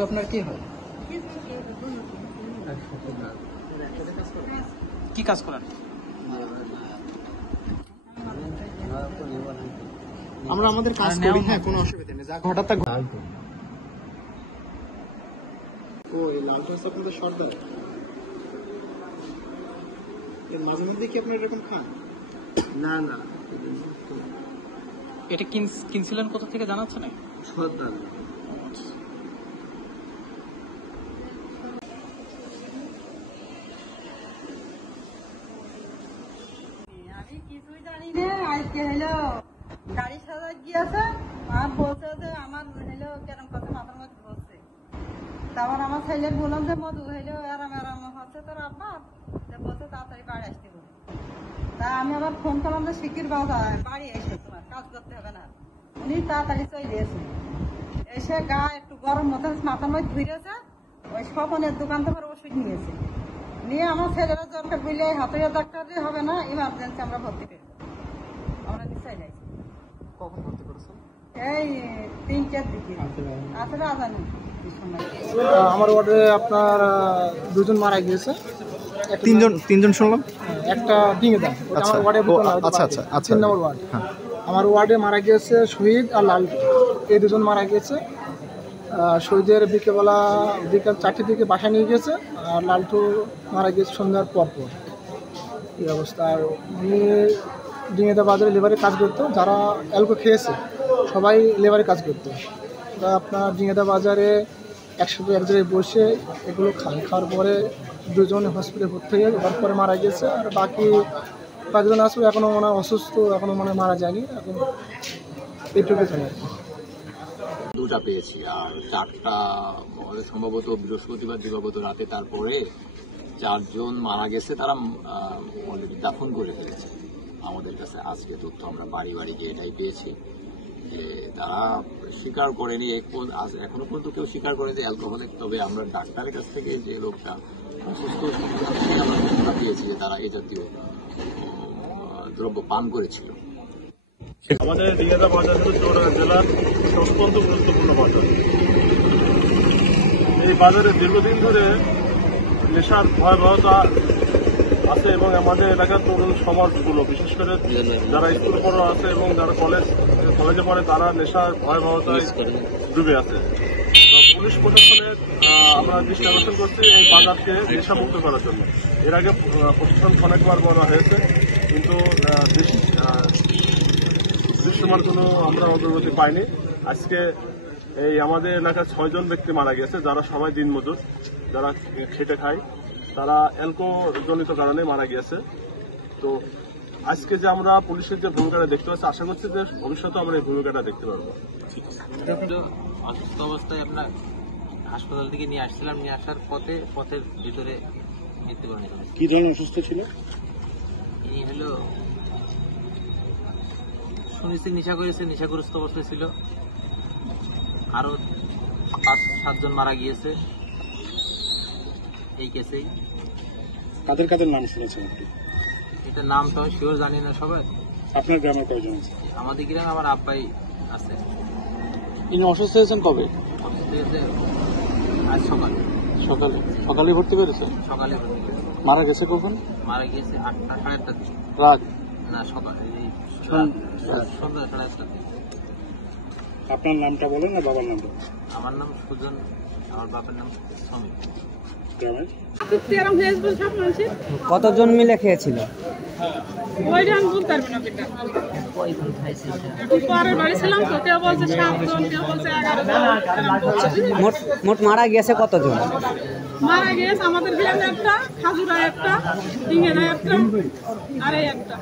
তো আপনার কি হয়? কি কাজ করেন? আমরা আমাদের কাজ করি, হ্যাঁ, কোনো অসুবিধা নেই। যা হঠাৎ ও এই লালটা হচ্ছে আপনাদের সর্দার। এর মাঝে মধ্যে কি আপনার এরকম খান? না না, এটা কিনছিলেন কোথা থেকে জানাচ্ছে না? সর্দার। আমি কিছুই জানি না। আজকে হলো গাড়ি সাজা গিয়েছে, আর বলছে যে আমার হলো কেরম কথা মাথার মধ্যে ধরছে। তারপর আমার ছেলে বললাম যে মধু হইলো আরাম আরাম হচ্ছে তোর আব্বা, বলছে তাড়াতাড়ি বাড়ি আসতে বলে। তা আমি আবার ফোন করলাম যে শিকির বাজার বাড়ি এসে তোমার কাজ করতে হবে না। উনি তাড়াতাড়ি চলে এসে এসে গা একটু গরম মতো মাথার মধ্যে ধুইরেছে, ওই স্বপনের দোকান থেকে ওষুধ নিয়েছে। নিয়ে আমার ছেলেরা দরকার বললে হাতুড়ে ডাক্তার হবে না, ইমার্জেন্সি আমরা ভর্তি পেয়ে আমরা নিশ্চয় যাইছি। কখন ভর্তি করেছেন? এই 3টার দিকে আসলে আজানি আমার ওয়ার্ডে আপনার দুজন মারা গিয়েছে। তিনজন শুনলাম। একটা ডিঙে দেন, আচ্ছা, আমার ওয়ার্ডে আচ্ছা আচ্ছা আচ্ছা, 3 নম্বর ওয়ার্ড। আমার ওয়ার্ডে মারা গিয়েছে শহীদ আর লালটু, এই দুজন মারা গিয়েছে। শহীদের বিকেল 4টের দিকে বাসায় নিয়ে গিয়েছে, আর লালটু মারা গিয়েছে সন্ধ্যার পর এই অবস্থা। আর উনি ডিঙেদা বাজারে লেবারে কাজ করতো, যারা অ্যালকো খেয়েছে সবাই লেবারে কাজ করতো। ওরা আপনার ডিঙেদা বাজারে একসাথে এক জায়গায় বসে এগুলো খাওয়ার পরে দুজন হসপিটালে ভর্তি হয়ে তারপরে মারা গেছে। আর বাকি 5 জন আসবে এখনও মনে হয় অসুস্থ, এখনও মনে হয় মারা যায়নি। এখন এইটুকু জানি। দুটা পেয়েছি, আর 4টা সম্ভবত বৃহস্পতিবার দিবাগত রাতে। তারপরে 4 জন মারা গেছে, তারা অলরেডি দাফন করে ফেলেছে। আমাদের কাছে আজকে তথ্য আমরা বাড়ি বাড়ি গিয়ে এটাই পেয়েছি যে তারা স্বীকার করেনি, এখনো পর্যন্ত কেউ স্বীকার করেনি যে অ্যালকোহলিক। তবে আমরা ডাক্তারের কাছ থেকে যে লোকটা অসুস্থ আমরা পেয়েছি যে তারা এই জাতীয় দ্রব্য পান করেছিল। আমাদের ডিঙেদা বাজার হল চৌরাঙ্গা জেলার অত্যন্ত গুরুত্বপূর্ণ বাজার। এই বাজারে দীর্ঘদিন ধরে নেশার ভয়াবহতা আছে এবং আমাদের এলাকার তরুণ সমাজগুলো, বিশেষ করে যারা স্কুল পড়া আছে এবং যারা কলেজে পড়ে, তারা নেশার ভয়াবহতায় ডুবে আছে। পুলিশ প্রশাসনের আমরা দৃষ্টি আকর্ষণ করছি এই বাজারকে নেশামুক্ত করার জন্য। এর আগে প্রশাসন অনেকবার বলা হয়েছে, কিন্তু দৃশ্যমান কোনো আমরা অগ্রগতি পাইনি। আজকে এই আমাদের এলাকার 6 জন ব্যক্তি মারা গেছে, যারা সবাই দিনমজুর, যারা খেটে খায়, তারা অ্যালকোহলজনিত কারণে মারা গিয়েছে। তো আজকে যে আমরা পুলিশের যে ভূমিকাটা দেখতে পাচ্ছি, আশা করছি যে ভবিষ্যতে আমরা এই ভূমিকাটা দেখতে পারবো। অসুস্থ অবস্থায় আপনার হাসপাতাল থেকে নিয়ে আসছিলাম, নিয়ে আসার পথের ভিতরে মৃত্যুবরণ করেছে। কি ধরনের অসুস্থ ছিল? এই হলো শুনেছি নেশা করেছে, নেশাগ্রস্ত অবস্থায় ছিল। আরো 5-7 জন মারা গিয়েছে এই কেসেই। কাদের কাদের নাম শুনেছেন? এটা নাম তো আমি শিওর জানি না সবাই। আপনার গ্রামের কয়জন আছে? আমাদের গ্রামে আমার আব্বাই আছে। ইনি অসুস্থ হয়েছেন কবে? অসুস্থ হয়েছে আজ সকালে ভর্তি করেছে। সকালে ভর্তি করেছে। মারা গেছে কখন? মারা গিয়েছে 8:30টার দিকে। রাত? না, সন্ধ্যা 8:30টার দিকে। আপনার নামটা বলেন না বাবার নামটা? আমার নাম সুজন, আমার বাবার নাম সমীর। গ্রামের কতজন মিলে খেয়েছিল? মোট মারা গেছে কতজন? মারা গেছে আমাদের গ্রামে একটা, খাজুরা একটা, ডিঙেরা একটা, আর এই একটা।